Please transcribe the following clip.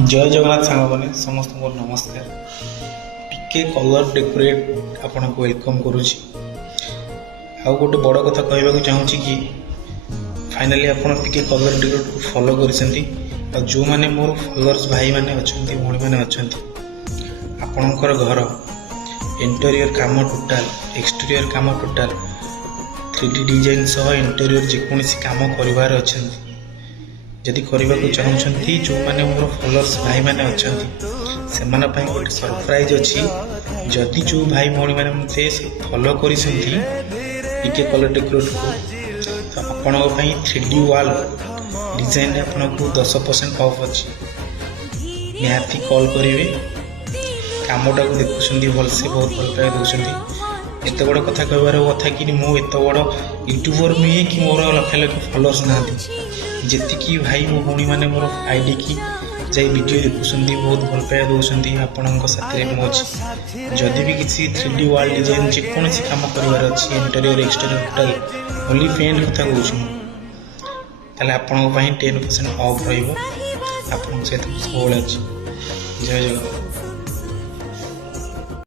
जय जगन्नाथ सांग मैंने समस्त को नमस्कार। पीके कलर डेकोरेट आपन को वेलकम करुँची। आउ गोटे बड़ कथा कहवाक चाहूँगी कि फाइनाली आपन पीके कलर डेकोरेट को फॉलो कर जो मैंने मोर फॉलोअर्स भाई मैंने अच्छा भाई मैंने अच्छा आपणकर घर इंटेरियर काम टोटाल एक्सटेरियर काम टोटाल 3D डिजाइन सह इंटेरियर जेकोसी काम कर जदि करने को चाहूँगी जो मैंने मोर फॉलोअर्स भाई मैंने अच्छा से गोटे सरप्राइज अच्छी जदि जो भाई भाई मैंने मत फॉलो कर पीके कलर डेकोरेट को तो आपण 3D वाल डिजाइन आपको 10% ऑफ अच्छी निहाती कॉल करेंगे कमटा को देखुं भलसे बहुत भल पाए दूसरी एत बड़ कथा कहबार कथा कि मुझे बड़ यूट्यूबर नुहे कि मोर लक्ष लक्ष फॉलोअर्स ना जी भाई मो भाई मैंने मोर आईडी की जाई वीडियो देखुं बहुत भल पाए दूसरी आपण साथ मुझे जदि भी किसी 3D वाल डिजाइन जेकोसी कम कर interior exterior total only paint कथा कहूँ आपण 10% ऑफ रही सहित सब अच्छी। जय जगन्नाथ।